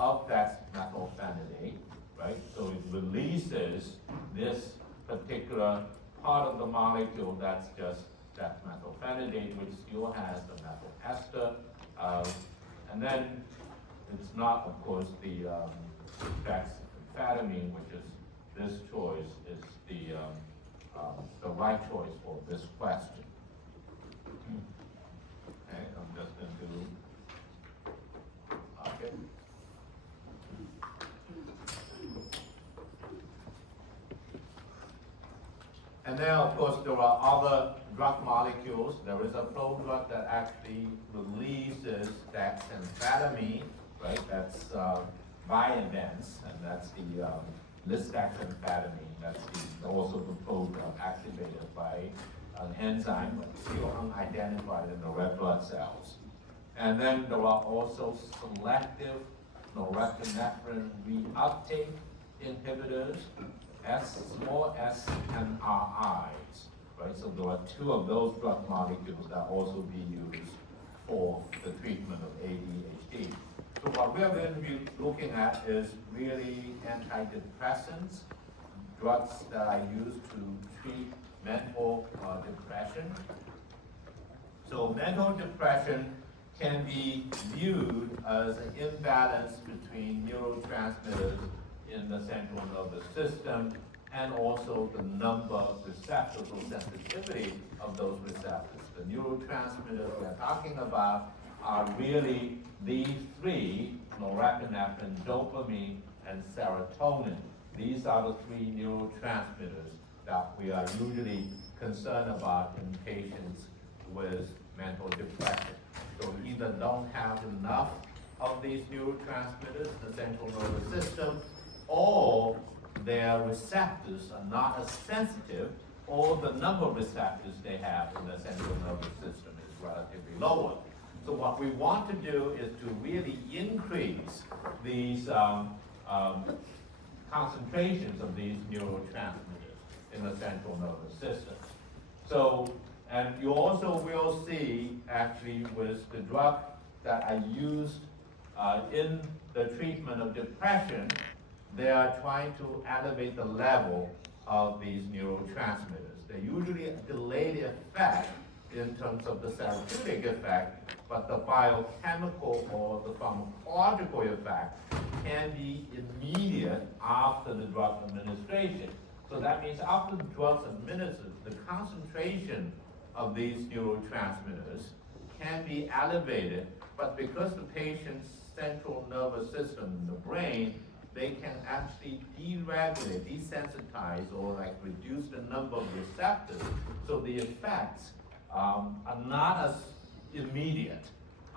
of that methylphenidate, right? So it releases this particular part of the molecule that's just that methylphenidate, which still has the methyl ester. And then it's not, of course, the dexamphetamine, which is this choice, is the right choice for this question. Okay, I'm just going to, okay. And then, of course, there are other drug molecules. There is a prodrug that actually releases dexamphetamine, right? That's Vyvanse, and that's the lisdexamphetamine. That's also the prodrug activated by an enzyme, but still unidentified in the red blood cells. And then there are also selective norepinephrine reuptake inhibitors, small SNRIs, right? So there are two of those drug molecules that also be used for the treatment of ADHD. So what we're going to be looking at is really antidepressants, drugs that are used to treat mental depression. So mental depression can be viewed as an imbalance between neurotransmitters in the central nervous system and also the number of receptors or sensitivity of those receptors. The neurotransmitters we're talking about are really these three: norepinephrine, dopamine, and serotonin. These are the three neurotransmitters that we are usually concerned about in patients with mental depression. So we either don't have enough of these neurotransmitters in the central nervous system, or their receptors are not as sensitive, or the number of receptors they have in the central nervous system is relatively lower. So what we want to do is to really increase these concentrations of these neurotransmitters in the central nervous system. So, and you also will see, actually, with the drug that are used in the treatment of depression, they are trying to elevate the level of these neurotransmitters. They usually delay the effect in terms of the therapeutic effect, but the biochemical or the pharmacological effect can be immediate after the drug administration. So that means after the drug's administered, the concentration of these neurotransmitters can be elevated, but because the patient's central nervous system, the brain, they can actually deregulate, desensitize, or like reduce the number of receptors. So the effects are not as immediate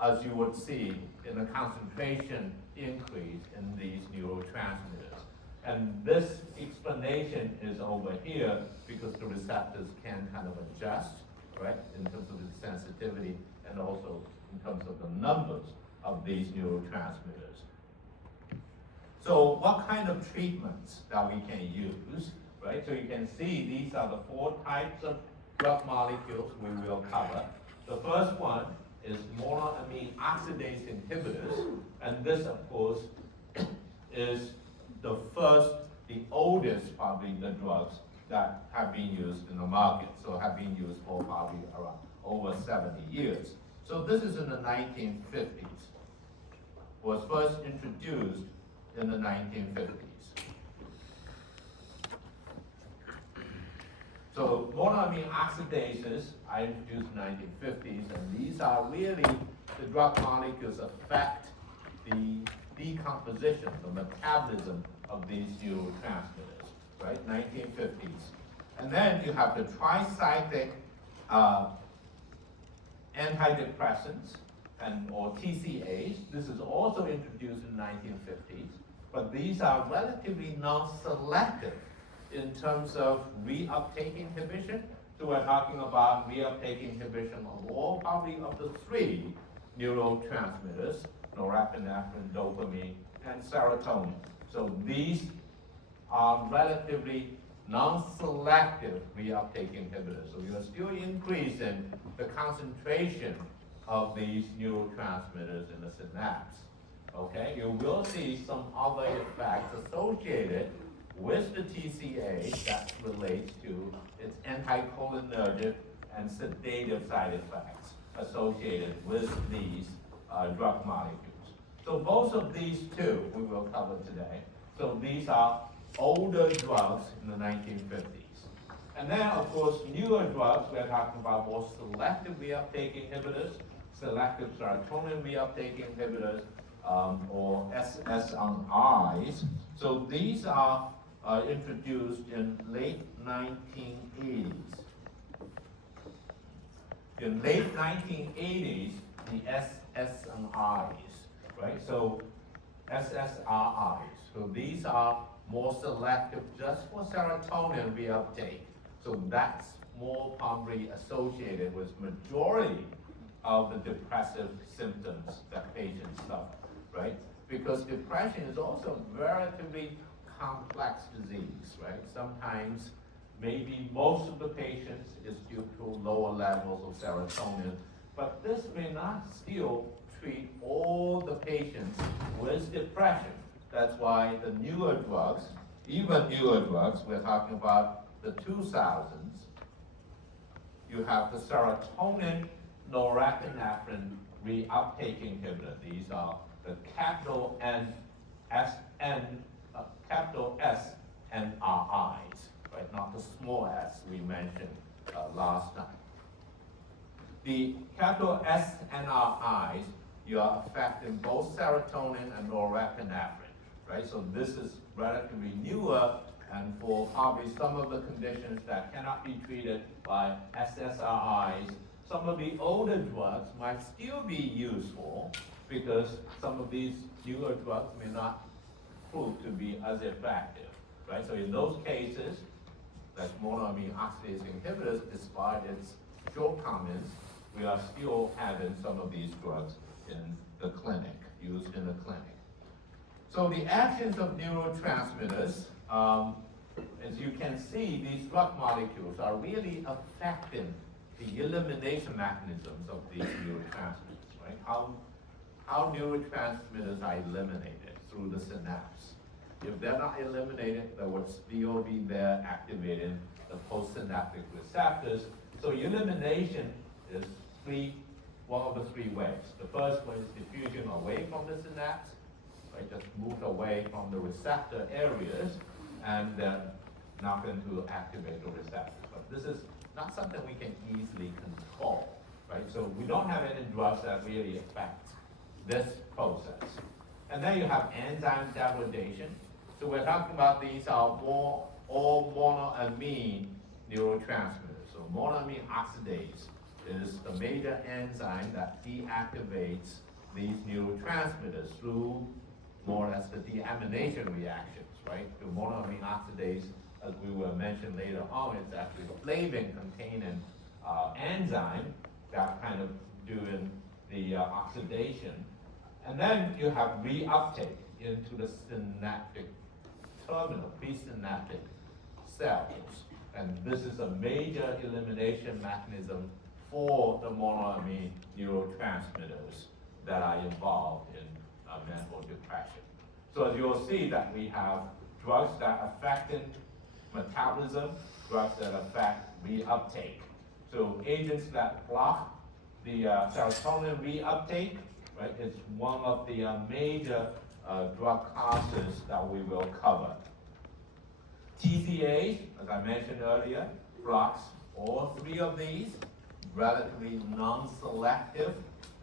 as you would see in the concentration increase in these neurotransmitters. And this explanation is over here because the receptors can kind of adjust, right, in terms of the sensitivity and also in terms of the numbers of these neurotransmitters. So what kind of treatments that we can use, right? So you can see these are the 4 types of drug molecules we will cover. The first one is monoamine oxidase inhibitors, and this, of course, is the oldest, probably, the drugs that have been used in the market, so have been used for probably around over 70 years. So this is in the 1950s, was first introduced in the 1950s. So monoamine oxidases are introduced in the 1950s, and these are really the drug molecules affect the decomposition, the metabolism of these neurotransmitters, right? 1950s. And then you have the tricyclic antidepressants, or TCAs. This is also introduced in the 1950s, but these are relatively non-selective in terms of reuptake inhibition. So we're talking about reuptake inhibition of all, probably of the 3 neurotransmitters: norepinephrine, dopamine, and serotonin. So these are relatively non-selective reuptake inhibitors. So you're still increasing the concentration of these neurotransmitters in the synapse. okay, you will see some other effects associated with the TCA that relates to its anticholinergic and sedative side effects associated with these drug molecules. So both of these two we will cover today. So these are older drugs in the 1950s. And then, of course, newer drugs, we're talking about more selective reuptake inhibitors, selective serotonin reuptake inhibitors, or SSRIs. So these are introduced in late 1980s. In late 1980s, the SSRIs, right? So SSRIs. So these are more selective just for serotonin reuptake. So that's more probably associated with majority of the depressive symptoms that patients suffer, right? Because depression is also a relatively complex disease, right? Sometimes, maybe most of the patients is due to lower levels of serotonin, but this may not still treat all the patients with depression. That's why the newer drugs, even newer drugs, we're talking about the 2000s, you have the serotonin norepinephrine reuptake inhibitor. These are the capital S NRIs, right? Not the small s we mentioned last time. The capital SNRIs, you are affecting both serotonin and norepinephrine, right? So this is relatively newer, and for probably some of the conditions that cannot be treated by SSRIs, some of the older drugs might still be useful because some of these newer drugs may not prove to be as effective, right? So in those cases, like monoamine oxidase inhibitors, despite its shortcomings, we are still having some of these drugs in the clinic, used in the clinic. So the actions of neurotransmitters, as you can see, these drug molecules are really affecting the elimination mechanisms of these neurotransmitters, right? How neurotransmitters are eliminated through the synapse. If they're not eliminated, there would still be there activating the postsynaptic receptors. So elimination is one of the three ways. The first one is diffusion away from the synapse, right? Just move away from the receptor areas and then not going to activate the receptors. But this is not something we can easily control, right? So we don't have any drugs that really affect this process. And then you have enzyme degradation. So we're talking about these are all monoamine neurotransmitters. So monoamine oxidase is the major enzyme that deactivates these neurotransmitters through more or less the deamination reactions, right? The monoamine oxidase, as we will mention later on, it's actually a flavin-containing enzyme that kind of doing the oxidation. And then you have reuptake into the synaptic terminal, presynaptic cells. And this is a major elimination mechanism for the monoamine neurotransmitters that are involved in mental depression. So as you'll see that we have drugs that affect metabolism, drugs that affect reuptake. So agents that block the serotonin reuptake, right, is one of the major drug classes that we will cover. TCA, as I mentioned earlier, blocks all three of these, relatively non-selective,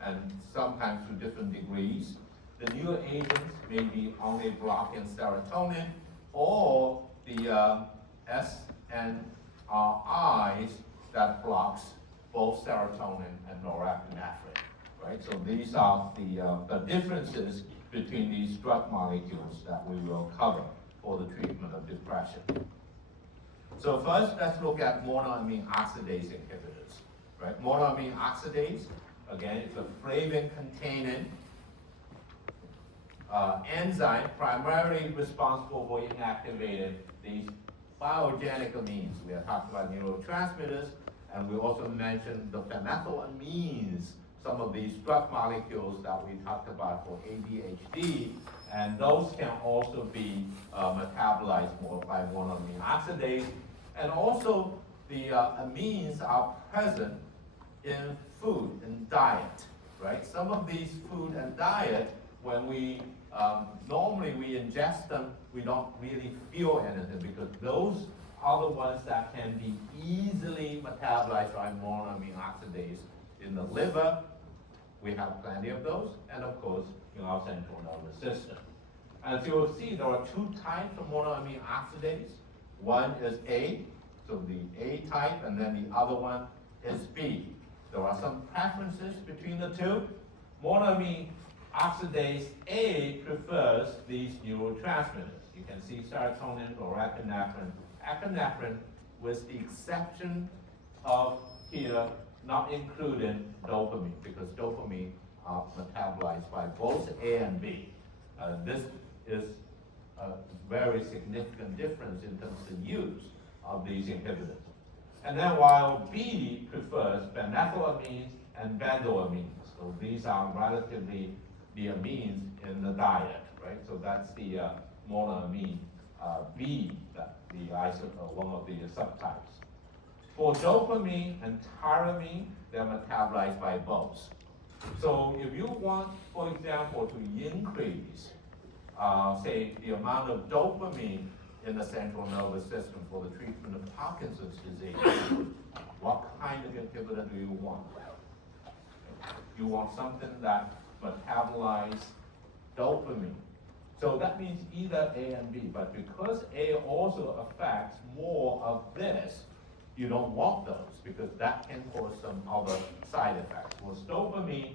and sometimes to different degrees. The newer agents may be only blocking serotonin, or the SNRIs that blocks both serotonin and norepinephrine, right? So these are the differences between these drug molecules that we will cover for the treatment of depression. So first, let's look at monoamine oxidase inhibitors, right? Monoamine oxidase, again, it's a flavin-containing enzyme primarily responsible for inactivating these biogenic amines. We are talking about neurotransmitters, and we also mentioned the phenethylamines some of these drug molecules that we talked about for ADHD, and those can also be metabolized more by monoamine oxidase. And also, the amines are present in food and diet, right? Some of these food and diet, when we normally we ingest them, we don't really feel anything because those are the ones that can be easily metabolized by monoamine oxidase in the liver. We have plenty of those, and of course, in our central nervous system. And so you'll see there are two types of monoamine oxidase. One is A, so the A type, and then the other one is B. There are some preferences between the two. Monoamine oxidase A prefers these neurotransmitters. You can see serotonin or epinephrine. Epinephrine, with the exception of here, not including dopamine, because dopamine are metabolized by both A and B. This is a very significant difference in terms of use of these inhibitors. And then while B prefers phenethylamines and benzoamines, so these are relatively the amines in the diet, right? So that's the monoamine B, one of the subtypes. For dopamine and tyramine, they're metabolized by both. So if you want, for example, to increase, say, the amount of dopamine in the central nervous system for the treatment of Parkinson's disease, what kind of inhibitor do you want? You want something that metabolizes dopamine. So that means either A and B, but because A also affects more of this, you don't want those because that can cause some other side effects. Well, dopamine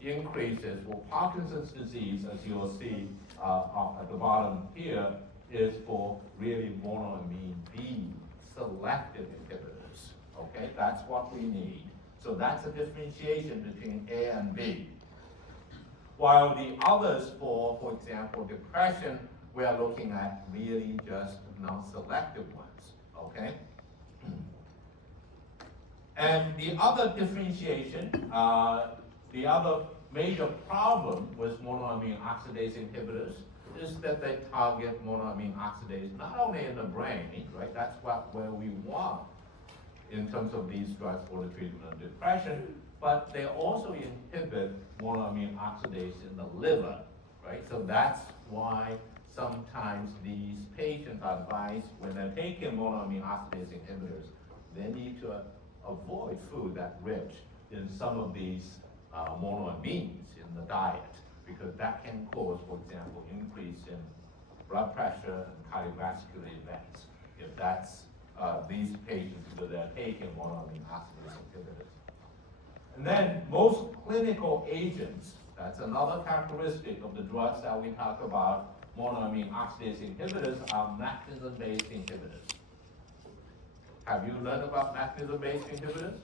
increases for Parkinson's disease, as you'll see at the bottom here, is for really monoamine B selective inhibitors. Okay, that's what we need. So that's a differentiation between A and B. While the others for example, depression, we are looking at really just non-selective ones, okay? And the other differentiation, the other major problem with monoamine oxidase inhibitors is that they target monoamine oxidase not only in the brain, right? That's where we want in terms of these drugs for the treatment of depression, but they also inhibit monoamine oxidase in the liver, right? So that's why sometimes these patients are advised when they're taking monoamine oxidase inhibitors, they need to avoid food that's rich in some of these monoamines in the diet, because that can cause, for example, increase in blood pressure and cardiovascular events if that's these patients that they're taking monoamine oxidase inhibitors. And then most clinical agents, that's another characteristic of the drugs that we talk about, monoamine oxidase inhibitors are mechanism-based inhibitors. Have you learned about mechanism-based inhibitors?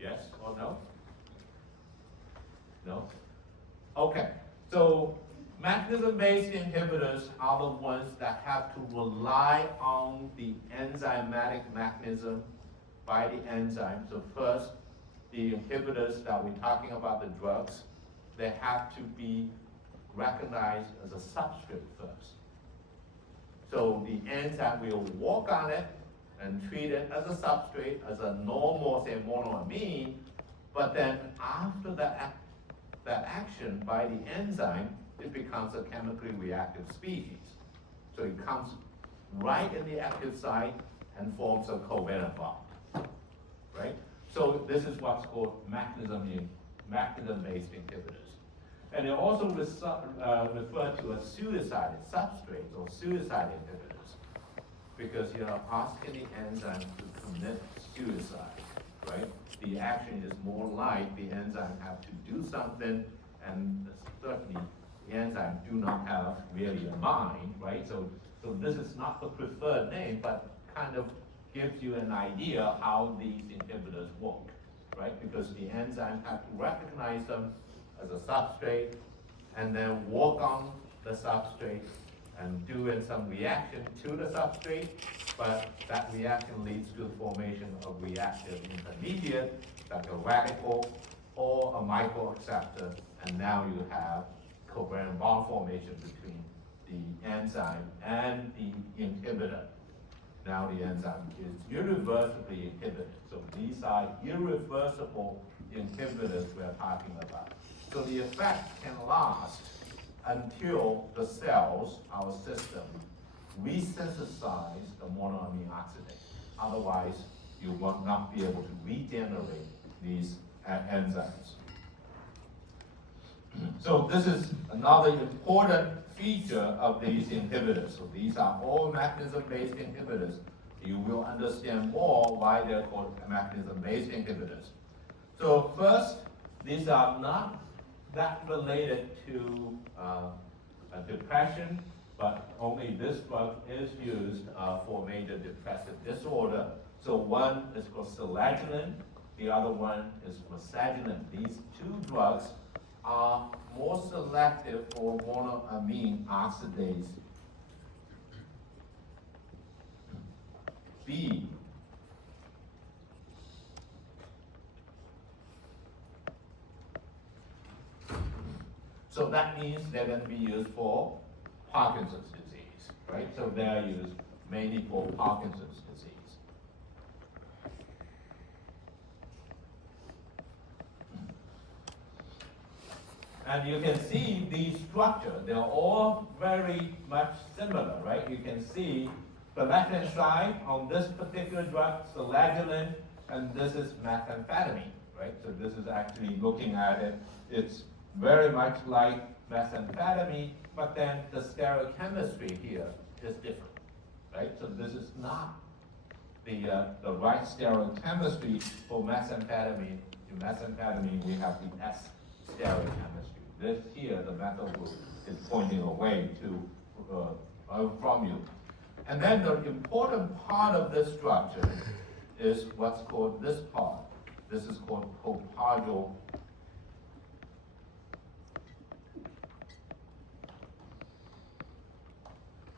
Yes or no? No? Okay, so mechanism-based inhibitors are the ones that have to rely on the enzymatic mechanism by the enzyme. So first, the inhibitors that we're talking about, the drugs, they have to be recognized as a substrate first. So the enzyme will work on it and treat it as a substrate, as a normal, say, monoamine, but then after that action by the enzyme, it becomes a chemically reactive species. So it comes right in the active site and forms a covalent bond, right? So this is what's called mechanism-based inhibitors. And they're also referred to as suicidal substrates or suicide inhibitors, because you're asking the enzyme to commit suicide, right? The action is more like the enzyme have to do something, and certainly the enzyme do not have really a mind, right? So this is not the preferred name, but kind of gives you an idea how these inhibitors work, right? Because the enzyme have to recognize them as a substrate and then work on the substrate and doing some reaction to the substrate, but that reaction leads to the formation of reactive intermediate, like a radical or a microacceptor, and now you have covalent bond formation between the enzyme and the inhibitor. Now the enzyme is irreversibly inhibited. So these are irreversible inhibitors we're talking about. So the effect can last until the cells, our system, resynthesize the monoamine oxidase. Otherwise, you will not be able to regenerate these enzymes. So this is another important feature of these inhibitors. So these are all mechanism-based inhibitors. You will understand more why they're called mechanism-based inhibitors. So first, these are not that related to depression, but only this drug is used for major depressive disorder. So one is called selaginine, the other one is misaginine. These two drugs are more selective for monoamine oxidase B. So that means they're going to be used for Parkinson's disease, right? So they're used mainly for Parkinson's disease. And you can see the structure, they're all very much similar, right? You can see the left-hand side on this particular drug, selaginine, and this is methamphetamine, right? So this is actually looking at it, it's very much like methamphetamine, but then the stereochemistry here is different, right? So this is not the right stereochemistry for methamphetamine. In methamphetamine, we have the S stereochemistry. This here, the methyl group, is pointing away to from you. And then the important part of this structure is what's called this part. This is called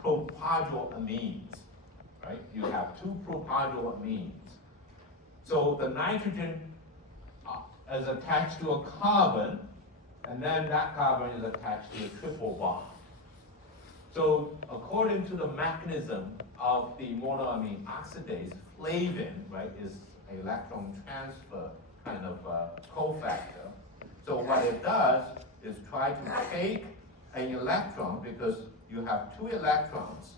propagylamines, right? You have two propagylamines. So the nitrogen is attached to a carbon, and then that carbon is attached to a triple bond. So according to the mechanism of the monoamine oxidase, flavin, right, is an electron transfer kind of cofactor. So what it does is try to take an electron, because you have two electrons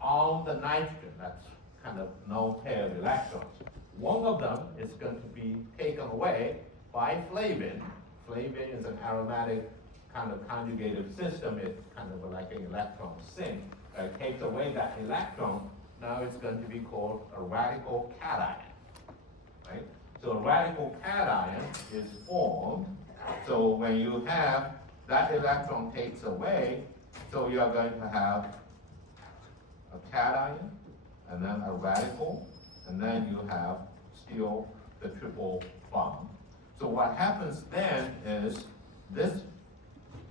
on the nitrogen, that's kind of no pair of electrons. One of them is going to be taken away by flavin. Flavin is an aromatic kind of conjugated system. It's kind of like an electron sink. It takes away that electron. Now it's going to be called a radical cation, right? So a radical cation is formed. So when you have that electron takes away, so you are going to have a cation, and then a radical, and then you have still the triple bond. So what happens then is this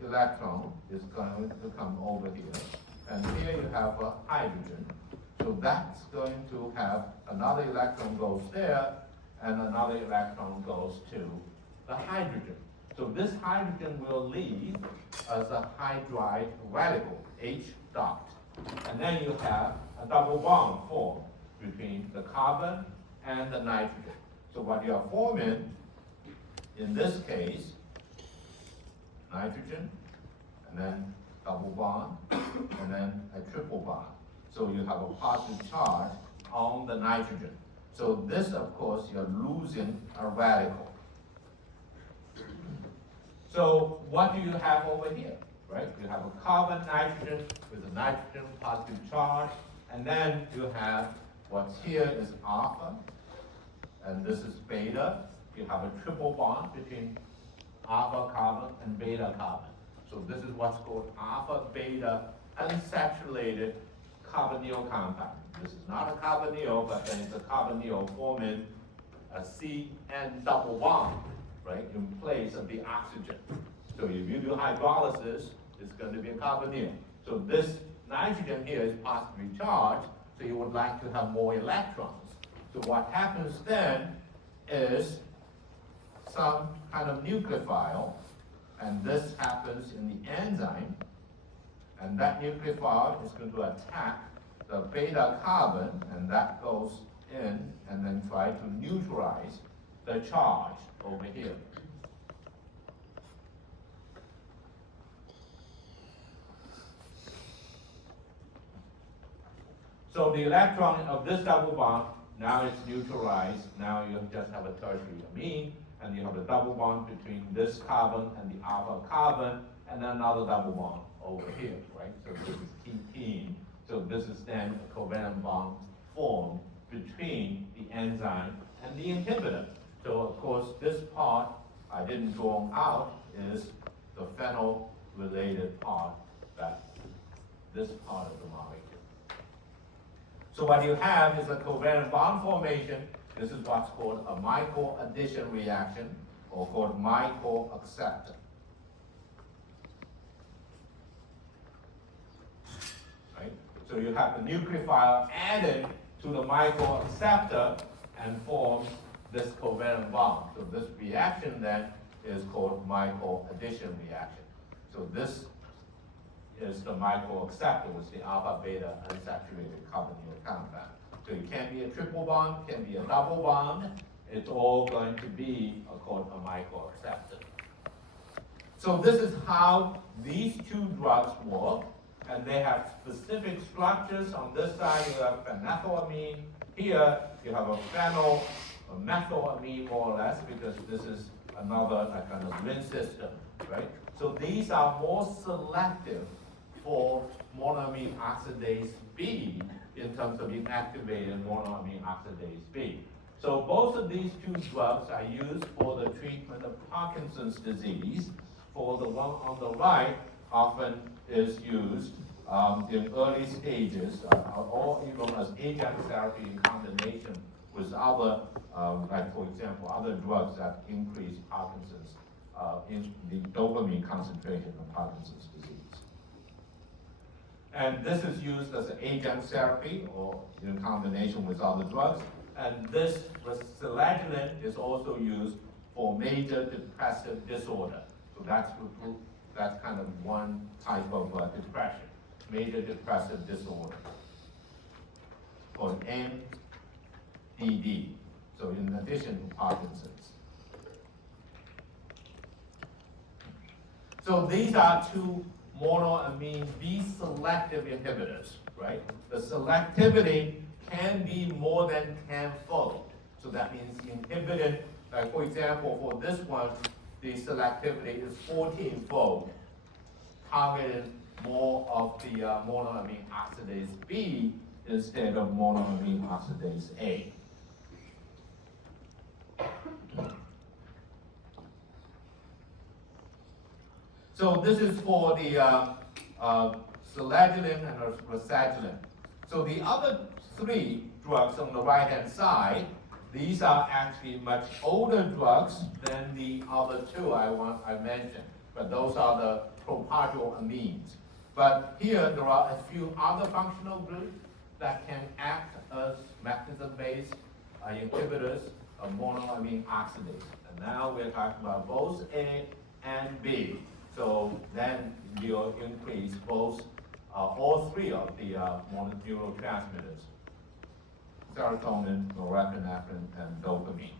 electron is going to come over here, and here you have a hydrogen. So that's going to have another electron goes there, and another electron goes to the hydrogen. So this hydrogen will leave as a hydride radical, H dot. And then you have a double bond formed between the carbon and the nitrogen. So what you are forming, in this case, nitrogen, and then double bond, and then a triple bond. So you have a positive charge on the nitrogen. So this, of course, you're losing a radical. So what do you have over here, right? You have a carbon nitrogen with a nitrogen positive charge, and then you have what's here is alpha, and this is beta. You have a triple bond between alpha carbon and beta carbon. So this is what's called alpha-beta unsaturated carbonyl compound. This is not a carbonyl, but then it's a carbonyl forming a CN double bond, right, in place of the oxygen. So if you do hydrolysis, it's going to be a carbonyl. So this nitrogen here is positively charged, so you would like to have more electrons. So what happens then is some kind of nucleophile, and this happens in the enzyme, and that nucleophile is going to attack the beta carbon, and that goes in and then try to neutralize the charge over here. So the electron of this double bond, now it's neutralized. Now you just have a tertiary amine, and you have a double bond between this carbon and the alpha carbon, and then another double bond over here, right? So this is ketene. So this is then a covalent bond formed between the enzyme and the inhibitor. So of course, this part I didn't draw out is the phenyl-related part, that this part of the molecule. So what you have is a covalent bond formation. This is what's called a Michael addition reaction, or called Michael acceptor. Right? So you have the nucleophile added to the Michael acceptor and forms this covalent bond. So this reaction then is called Michael addition reaction. So this is the Michael acceptor, which is the alpha beta unsaturated carbonyl compound. So it can be a triple bond, can be a double bond. It's all going to be called a Michael acceptor. So this is how these two drugs work, and they have specific structures. On this side you have phenethylamine. Here you have a phenyl, a methylamine more or less, because this is another kind of ring system, right? So these are more selective for monoamine oxidase B in terms of inactivated monoamine oxidase B. So both of these two drugs are used for the treatment of Parkinson's disease. For the one on the right, often is used in early stages, or even as adjunct therapy in combination with other, like for example, other drugs that increase Parkinson's, in the dopamine concentration of Parkinson's disease. And this is used as an adjunct therapy or in combination with other drugs. And this selaginine is also used for major depressive disorder. So that's kind of one type of depression, major depressive disorder, called MDD. So in addition to Parkinson's. So these are two monoamine B selective inhibitors, right? The selectivity can be more than 10-fold. So that means inhibited, like for example, for this one, the selectivity is 14-fold, targeting more of the monoamine oxidase B instead of monoamine oxidase A. So this is for the selaginine and rasagiline. So the other three drugs on the right-hand side, these are actually much older drugs than the other two I mentioned, but those are the propargyl-amines. But here there are a few other functional groups that can act as mechanism-based inhibitors of monoamine oxidase. And now we're talking about both A and B. So then you'll increase both, all three of the neurotransmitters, serotonin, norepinephrine, and dopamine.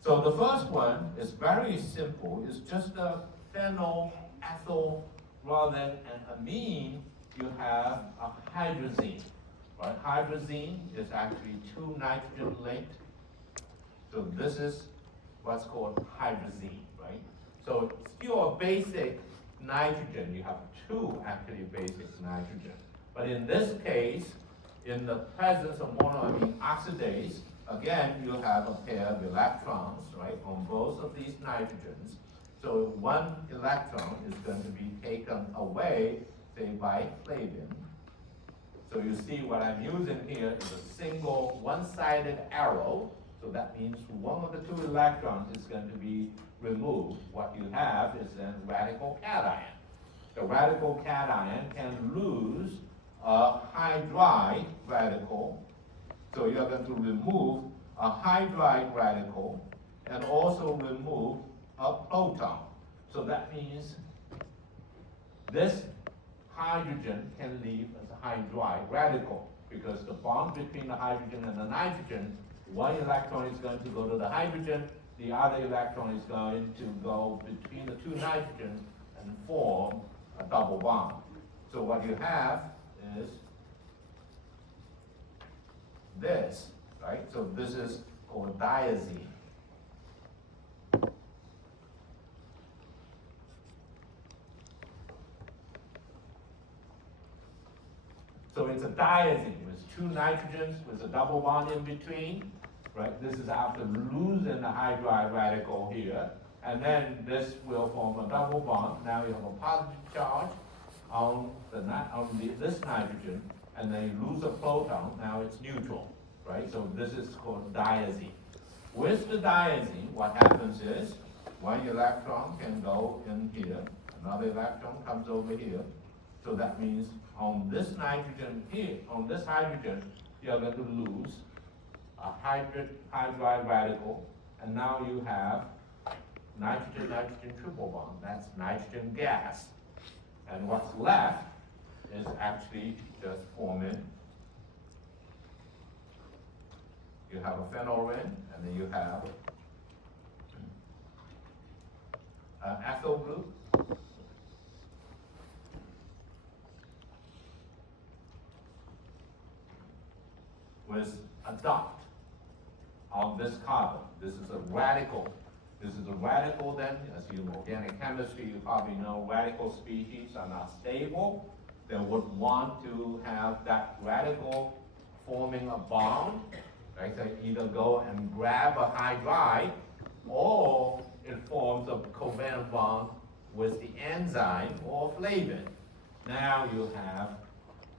So the first one is very simple. It's just a phenyl ethyl rather than an amine. You have a hydrazine, right? Hydrazine is actually two nitrogen linked. So this is what's called hydrazine, right? So still a basic nitrogen. You have two actually basic nitrogen. But in this case, in the presence of monoamine oxidase, again, you have a pair of electrons, right, on both of these nitrogens. So one electron is going to be taken away, say, by flavin. So you see what I'm using here is a single one-sided arrow. So that means one of the two electrons is going to be removed. What you have is a radical cation. The radical cation can lose a hydride radical. So you're going to remove a hydride radical and also remove a proton. So that means this hydrogen can leave as a hydride radical because the bond between the hydrogen and the nitrogen, one electron is going to go to the hydrogen, the other electron is going to go between the two nitrogens and form a double bond. So what you have is this, right? So this is called diazine. So it's a diazine with two nitrogens with a double bond in between, right? This is after losing the hydride radical here, and then this will form a double bond. Now you have a positive charge on this nitrogen, and then you lose a proton, now it's neutral, right? So this is called diazine. With the diazine, what happens is, one electron can go in here, another electron comes over here, so that means on this nitrogen here, on this hydrogen, you're going to lose a hydride radical, and now you have nitrogen-nitrogen triple bond, that's nitrogen gas. And what's left is actually just forming, you have a phenyl ring, and then you have an ethyl group, with a dot on this carbon. This is a radical. This is a radical then, as you organic chemistry, you probably know radical species are not stable. They would want to have that radical forming a bond, right? They either go and grab a hydride, or it forms a covalent bond with the enzyme or flavin. Now you have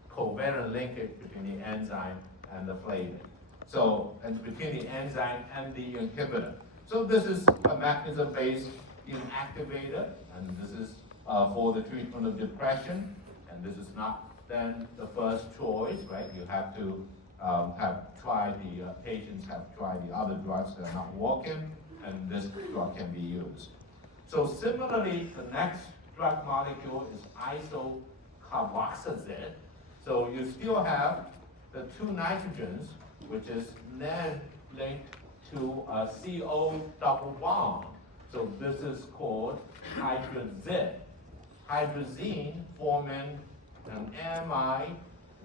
covalent linkage between the enzyme and the flavin. So, and between the enzyme and the inhibitor. So this is a mechanism-based inactivator, and this is for the treatment of depression, and this is not then the first choice, right? You have to patients have tried the other drugs that are not working, and this drug can be used. So similarly, the next drug molecule is isocarboxazid. So you still have the two nitrogens, which is then linked to a CO double bond. So this is called hydrazine. Hydrazine forming an amide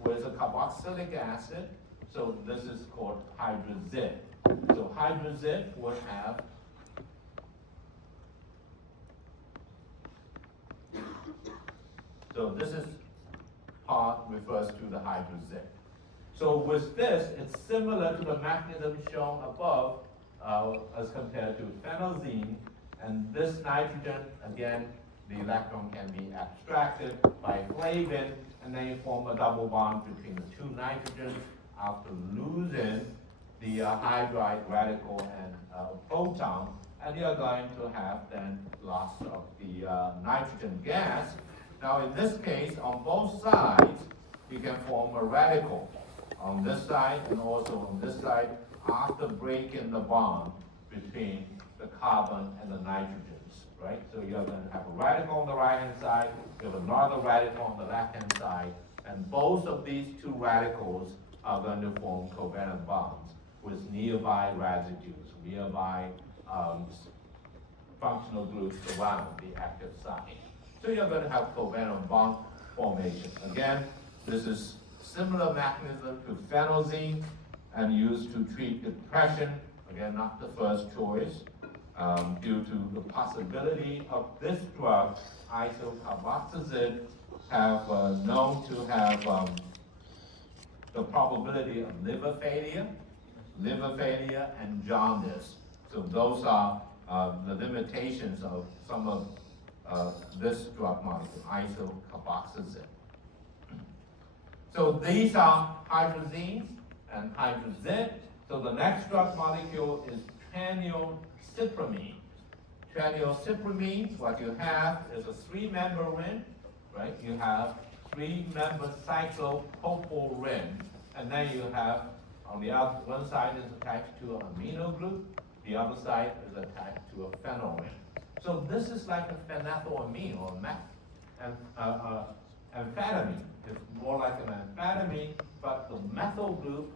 with a carboxylic acid. So this is called hydrazine. So hydrazine will have so this is part refers to the hydrazine. So with this, it's similar to the mechanism shown above as compared to phenazine. And this nitrogen, again, the electron can be abstracted by flavin, and then you form a double bond between the two nitrogens after losing the hydride radical and proton, and you're going to have then loss of the nitrogen gas. Now in this case, on both sides, you can form a radical. On this side and also on this side, after breaking the bond between the carbon and the nitrogens, right? So you're going to have a radical on the right-hand side, you have another radical on the left-hand side, and both of these two radicals are going to form covalent bonds with nearby residues, nearby functional groups around the active site. So you're going to have covalent bond formation. Again, this is similar mechanism to phenazine and used to treat depression. Again, not the first choice due to the possibility of this drug, isocarboxazid, have known to have the probability of liver failure and jaundice. So those are the limitations of some of this drug molecule, isocarboxazid. So these are hydrazines and hydrazine. So the next drug molecule is traniocypramine. Traniocypramine, what you have is a three-member ring, right? You have three-member cyclopropyl ring, and then you have, on the other, one side is attached to an amino group, the other side is attached to a phenyl ring. So this is like a phenethylamine or amphetamine. It's more like an amphetamine, but the methyl group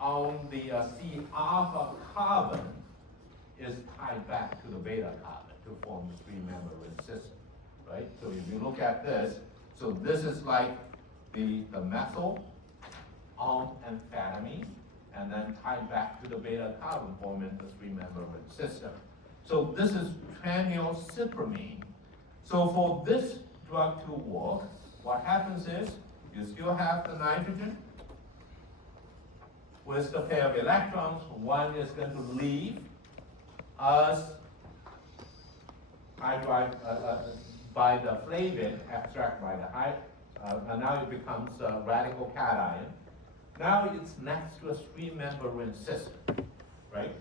on the C-alpha carbon is tied back to the beta carbon to form the three-member ring system, right? So if you look at this, so this is like the methyl on amphetamine, and then tied back to the beta carbon forming the three-member ring system. So this is traniocypramine. So for this drug to work, what happens is you still have the nitrogen with the pair of electrons. One is going to leave as hydride by the flavin, abstract by the and now it becomes a radical cation. Now it's next to a three-member ring system, right?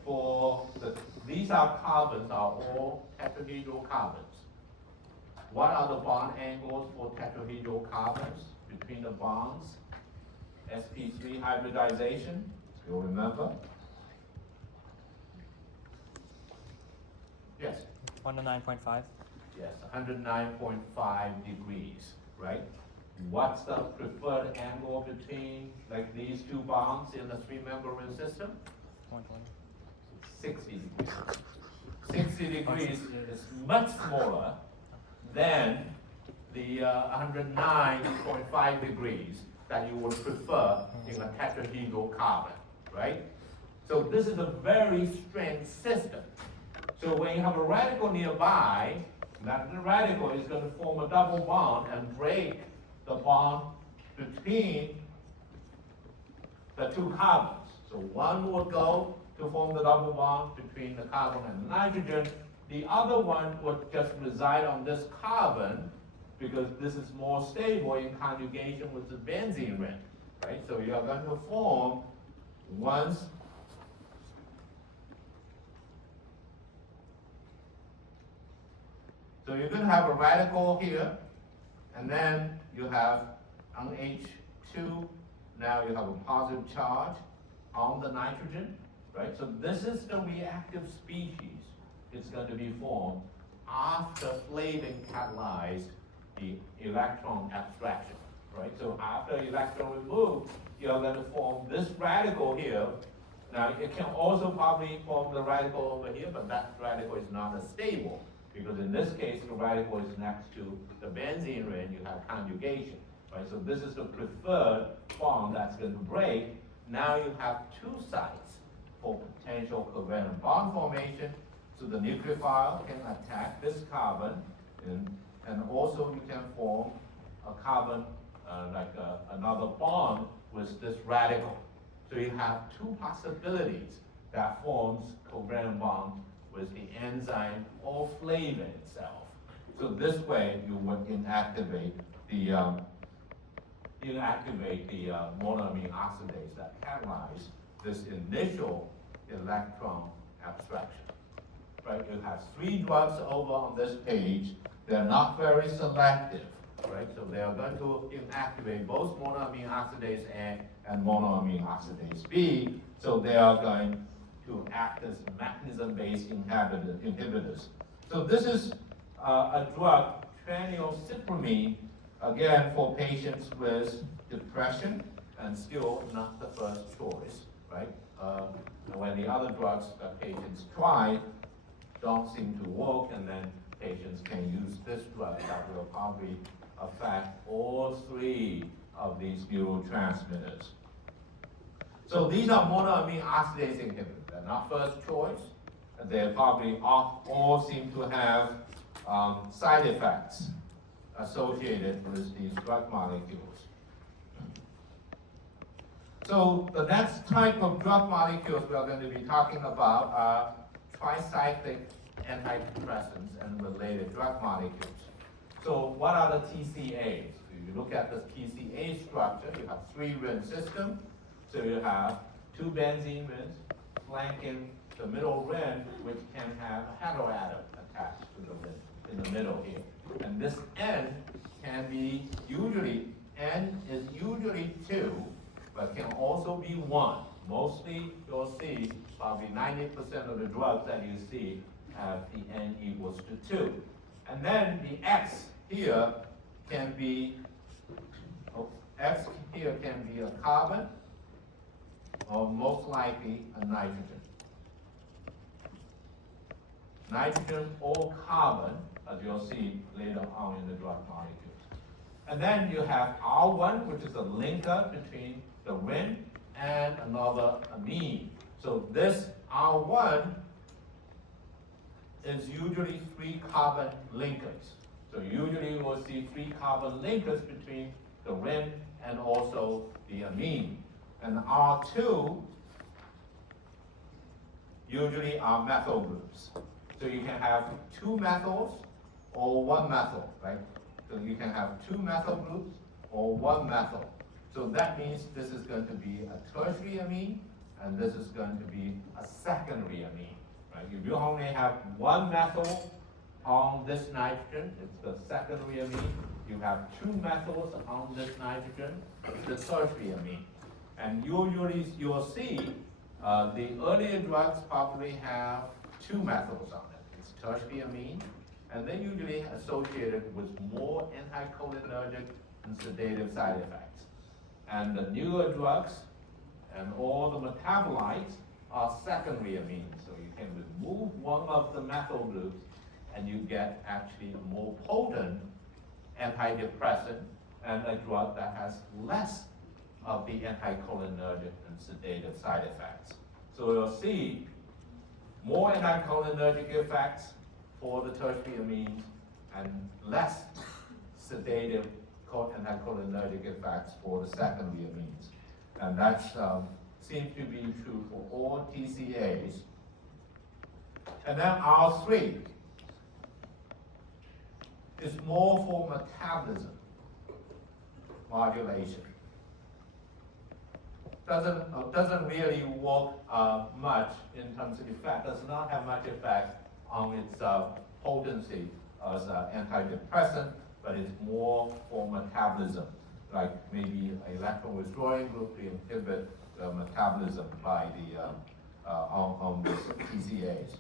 These are carbons, are all tetrahedral carbons. What are the bond angles for tetrahedral carbons between the bonds? sp3 hybridization, you'll remember. Yes? 109.5. Yes, 109.5 degrees, right? What's the preferred angle between like these two bonds in the three-member ring system? 120. 60 degrees. 60 degrees is much smaller than the 109.5 degrees that you would prefer in a tetrahedral carbon, right? So this is a very strange system. So when you have a radical nearby, that radical is going to form a double bond and break the bond between the two carbons. So one would go to form the double bond between the carbon and the nitrogen. The other one would just reside on this carbon because this is more stable in conjugation with the benzene ring, right? So you are going to form once so you're going to have a radical here, and then you have on H2, now you have a positive charge on the nitrogen, right? So this is the reactive species. It's going to be formed after flavin catalyzed the electron abstraction, right? So after electron removed, you're going to form this radical here. Now it can also probably form the radical over here, but that radical is not as stable, because in this case, the radical is next to the benzene ring, you have conjugation, right? So this is the preferred bond that's going to break. Now you have two sites for potential covalent bond formation. So the nucleophile can attack this carbon, and also you can form a carbon, another bond with this radical. So you have two possibilities that forms covalent bond with the enzyme or flavin itself. So this way you would inactivate the monoamine oxidase that catalyze this initial electron abstraction. Right? You have three drugs over on this page. They're not very selective, right? So they are going to inactivate both monoamine oxidase A and monoamine oxidase B. So they are going to act as mechanism-based inhibitors. So this is a drug, traniocypramine, again for patients with depression, and still not the first choice, right? When the other drugs that patients try don't seem to work, and then patients can use this drug that will probably affect all three of these neurotransmitters. So these are monoamine oxidase inhibitors. They're not first choice. They probably all seem to have side effects associated with these drug molecules. So the next type of drug molecules we are going to be talking about are tricyclic antidepressants and related drug molecules. So what are the TCAs? If you look at the TCA structure, you have three ring system. So you have two benzene rings flanking the middle ring, which can have a heteroatom attached to the ring in the middle here. And this end can can be usually, N is usually 2, but can also be 1. Mostly, you'll see probably 90% of the drugs that you see have the N equals to 2. And then the X here can be, X here can be a carbon, or most likely a nitrogen. Nitrogen or carbon, as you'll see later on in the drug molecule. And then you have R1, which is a linker between the ring and another amine. So this R1 is usually 3 carbon linkers. So usually you will see 3 carbon linkers between the ring and also the amine. And R2 usually are methyl groups. So you can have 2 methyls or 1 methyl, right? So you can have 2 methyl groups or 1 methyl. So that means this is going to be a tertiary amine, and this is going to be a secondary amine, right? If you only have 1 methyl on this nitrogen, it's the secondary amine. You have 2 methyls on this nitrogen, it's the tertiary amine. And usually you'll see the earlier drugs probably have 2 methyls on it. It's tertiary amine, and they're usually associated with more anticholinergic and sedative side effects. And the newer drugs and all the metabolites are secondary amines. So you can remove one of the methyl groups and you get actually a more potent antidepressant and a drug that has less of the anticholinergic and sedative side effects. So you'll see more anticholinergic effects for the tertiary amines and less sedative anticholinergic effects for the secondary amines. And that seems to be true for all TCAs. And then R3 is more for metabolism modulation. Doesn't really work much in terms of effect, does not have much effect on its potency as an antidepressant, but it's more for metabolism, like maybe an electron withdrawing group to inhibit the metabolism by the on these TCAs.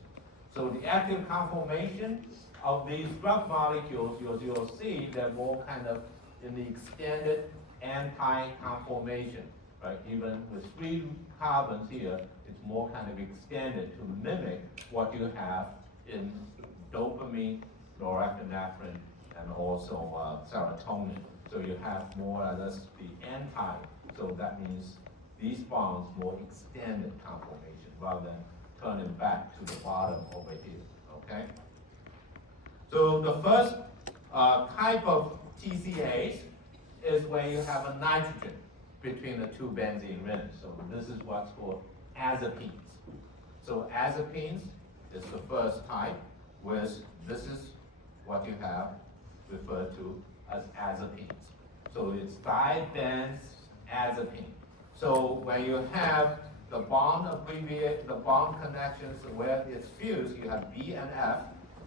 So the active conformation of these drug molecules, you'll see they're more kind of in the extended anti-conformation, right? Even with 3 carbons here, it's more kind of extended to mimic what you have in dopamine, norepinephrine, and also serotonin. So you have more or less the anti, so that means these bonds more extended conformation rather than turning back to the bottom over here, okay? So the first type of TCAs is where you have a nitrogen between the 2 benzene rings. So this is what's called azapines. So azapines is the first type, whereas this is what you have referred to as azapines. So it's 5-benzazapine. So when you have the bond the bond connections where it's fused, you have B and F.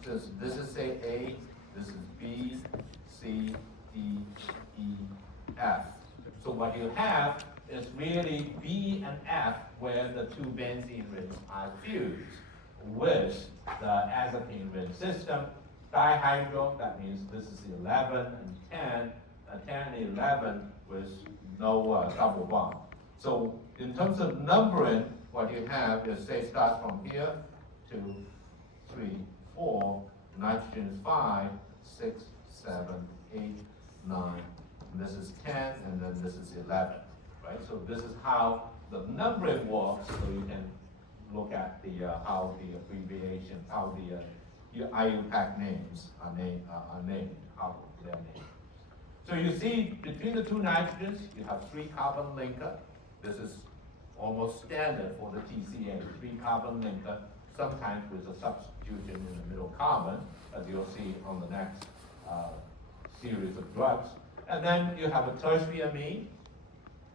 So this is say A, this is B, C, D, E, F. So what you have is really B and F where the 2 benzene rings are fused with the azapine ring system. Dihydro, that means this is 11 and 10, 10 and 11 with no double bond. So in terms of numbering, what you have is say starts from here, 2, 3, 4, nitrogen is 5, 6, 7, 8, 9, and this is 10, and then this is 11, right? So this is how the numbering works, so you can look at the how the abbreviation, how the your IUPAC names are named, how they're named. So you see, between the 2 nitrogens, you have 3 carbon linker. This is almost standard for the TCA, 3 carbon linker, sometimes with a substitution in the middle carbon, as you'll see on the next series of drugs. And then you have a tertiary amine.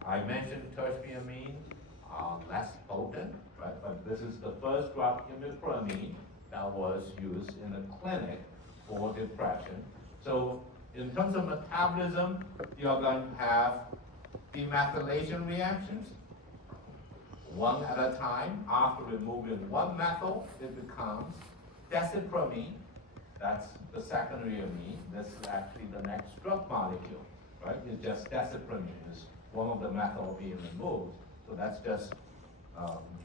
I mentioned tertiary amine are less potent, right? But this is the first drug, imipramine, that was used in the clinic for depression. So in terms of metabolism, you're going to have demethylation reactions, one at a time. After removing one methyl, it becomes desipramine. That's the secondary amine. This is actually the next drug molecule, right? It's just desipramine is one of the methyl being removed. So that's just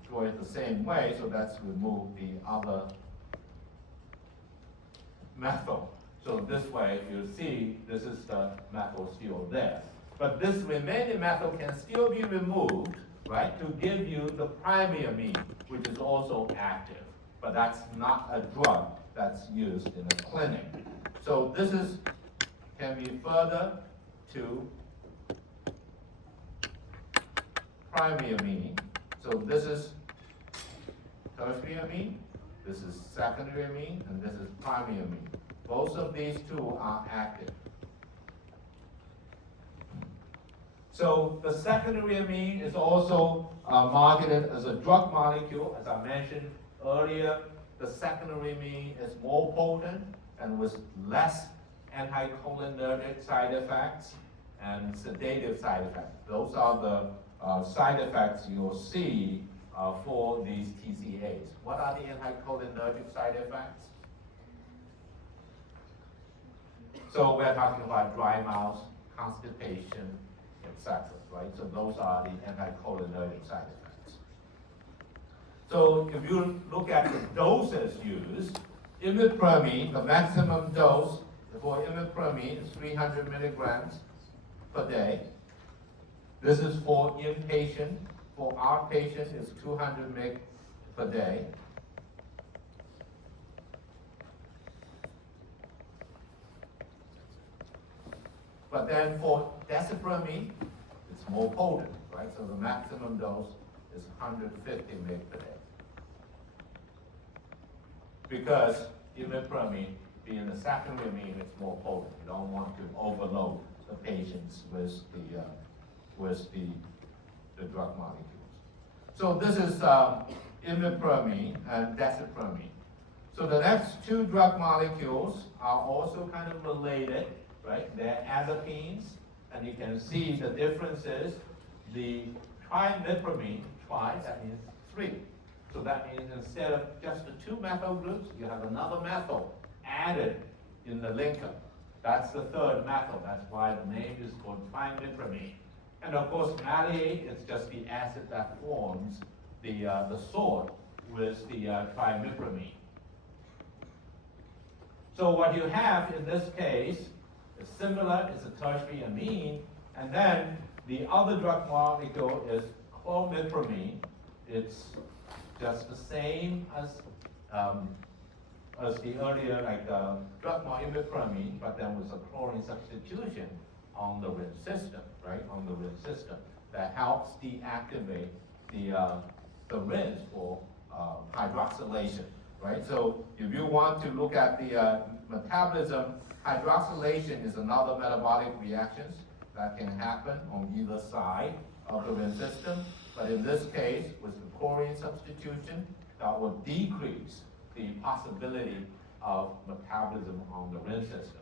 draw it the same way. So that's remove the other methyl. So this way, you see, this is the methyl still there. But this remaining methyl can still be removed, right, to give you the primary amine, which is also active. But that's not a drug that's used in the clinic. So this is, can be further to primary amine. So this is tertiary amine, this is secondary amine, and this is primary amine. Both of these two are active. So the secondary amine is also marketed as a drug molecule. As I mentioned earlier, the secondary amine is more potent and with less anticholinergic side effects and sedative side effects. Those are the side effects you'll see for these TCAs. What are the anticholinergic side effects? So we're talking about dry mouth, constipation, etc., right? So those are the anticholinergic side effects. So if you look at the doses used, imipramine, the maximum dose for imipramine is 300 milligrams per day. This is for inpatient. For outpatient, it's 200 mg per day. But then for desipramine, it's more potent, right? So the maximum dose is 150 mg per day. Because imipramine, being the secondary amine, it's more potent. You don't want to overload the patients with the drug molecules. So this is imipramine and desipramine. So the next two drug molecules are also kind of related, right? They're azapines, and you can see the differences. The trimipramine, tri, that means 3. So that means instead of just the 2 methyl groups, you have another methyl added in the linker. That's the third methyl. That's why the name is called trimipramine. And of course, malate is just the acid that forms the salt with the trimipramine. So what you have in this case is similar, it's a tertiary amine, and then the other drug molecule is clomipramine. It's just the same as the earlier drug imipramine, but then with a chlorine substitution on the Rinne system, right? On the Rinne system that helps deactivate the Rinne for hydroxylation, right? So if you want to look at the metabolism, hydroxylation is another metabolic reaction that can happen on either side of the Rinne system. But in this case, with the chlorine substitution, that will decrease the possibility of metabolism on the Rinne system.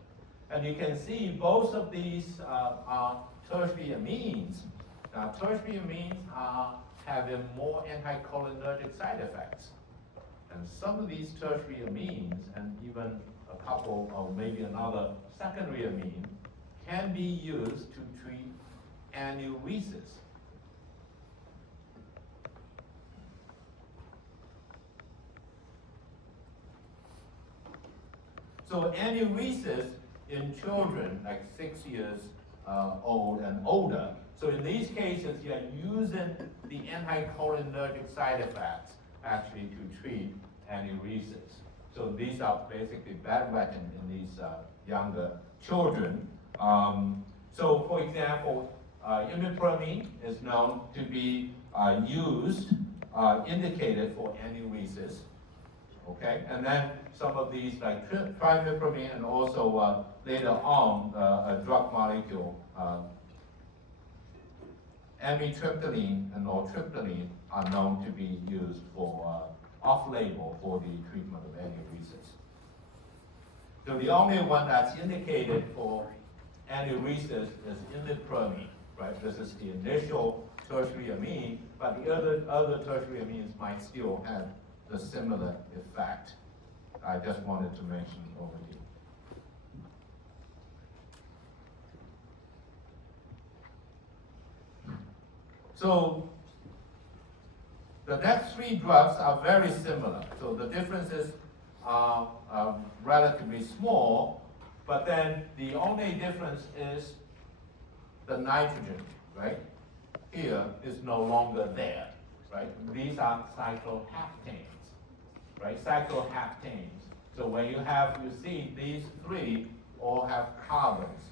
And you can see both of these are tertiary amines. Now, tertiary amines are having more anticholinergic side effects. And some of these tertiary amines, and even a couple or maybe another secondary amine, can be used to treat enuresis. So enuresis in children like 6 years old and older. So in these cases, you're using the anticholinergic side effects actually to treat enuresis. So these are basically bedwetting in these younger children. So for example, imipramine is known to be used, indicated for enuresis. Okay, and then some of these like trimipramine and also later on a drug molecule, amitriptyline and nortriptyline are known to be used for off-label for the treatment of enuresis. So the only one that's indicated for aneurisys is imipramine, right? This is the initial tertiary amine, but the other tertiary amines might still have the similar effect. I just wanted to mention over here. So the next three drugs are very similar. So the differences are relatively small, but then the only difference is the nitrogen, right? Here is no longer there, right? These are cyclohaptanes, right? Cyclohaptanes. So when you see these three all have carbons.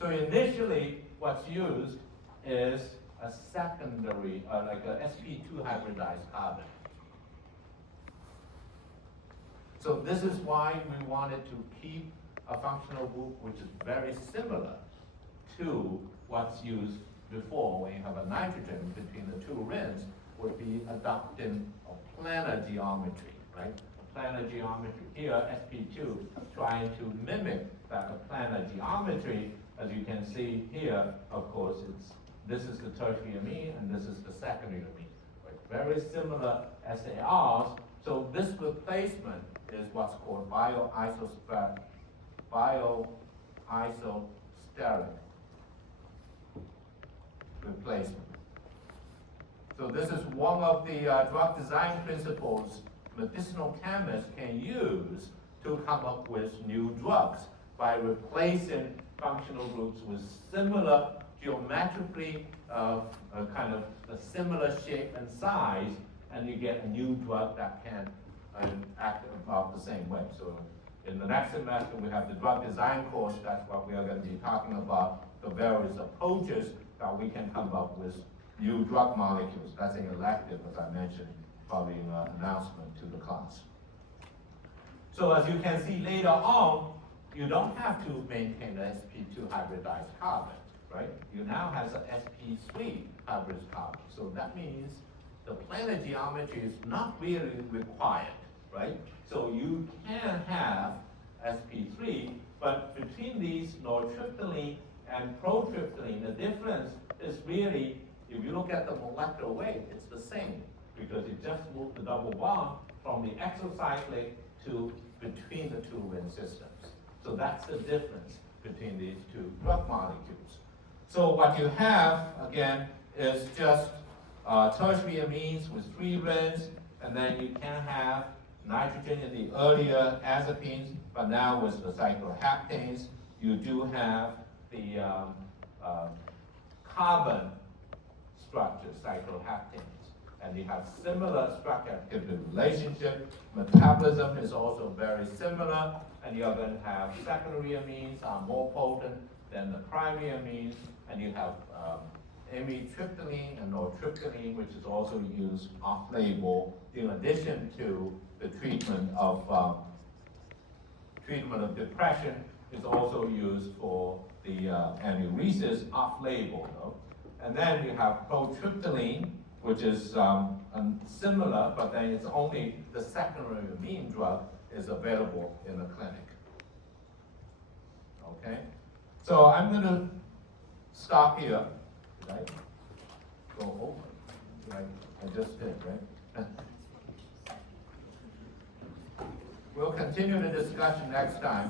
So initially, what's used is a secondary, like a sp2 hybridized carbon. So this is why we wanted to keep a functional group which is very similar to what's used before. When you have a nitrogen between the two rings, would be adopting a planar geometry, right? A planar geometry here, sp2, trying to mimic that planar geometry. As you can see here, of course, this is the tertiary amine and this is the secondary amine. Right? Very similar SARs. So this replacement is what's called bioisosteric replacement. So this is one of the drug design principles medicinal chemists can use to come up with new drugs by replacing functional groups with similar geometrically kind of a similar shape and size, and you get a new drug that can act about the same way. So in the next semester, we have the drug design course. That's what we are going to be talking about, the various approaches that we can come up with new drug molecules. That's an elective, as I mentioned, probably an announcement to the class. So as you can see later on, you don't have to maintain the sp2 hybridized carbon, right? You now have an sp3 hybridized carbon. So that means the planar geometry is not really required, right? So you can have sp3, but between these nortriptyline and protryptyline, the difference is really, if you look at the molecular weight, it's the same, because it just moved the double bond from the exocyclic to between the two ring systems. So that's the difference between these two drug molecules. So what you have, again, is just tertiary amines with 3 rings, and then you can have nitrogen in the earlier azepines, but now with the cyclohaptanes, you do have the carbon structure, cyclohaptanes. And you have similar structure-activity relationship. Metabolism is also very similar, and you're going to have secondary amines are more potent than the primary amines, and you have amitriptyline and nortriptyline, which is also used off-label in addition to the treatment of depression. Is also used for the aneurisys off-label, though. And then you have protryptyline, which is similar, but then it's only the secondary amine drug is available in the clinic. Okay? So I'm going to stop here. Did I go over? Right? I just did, right? We'll continue the discussion next time.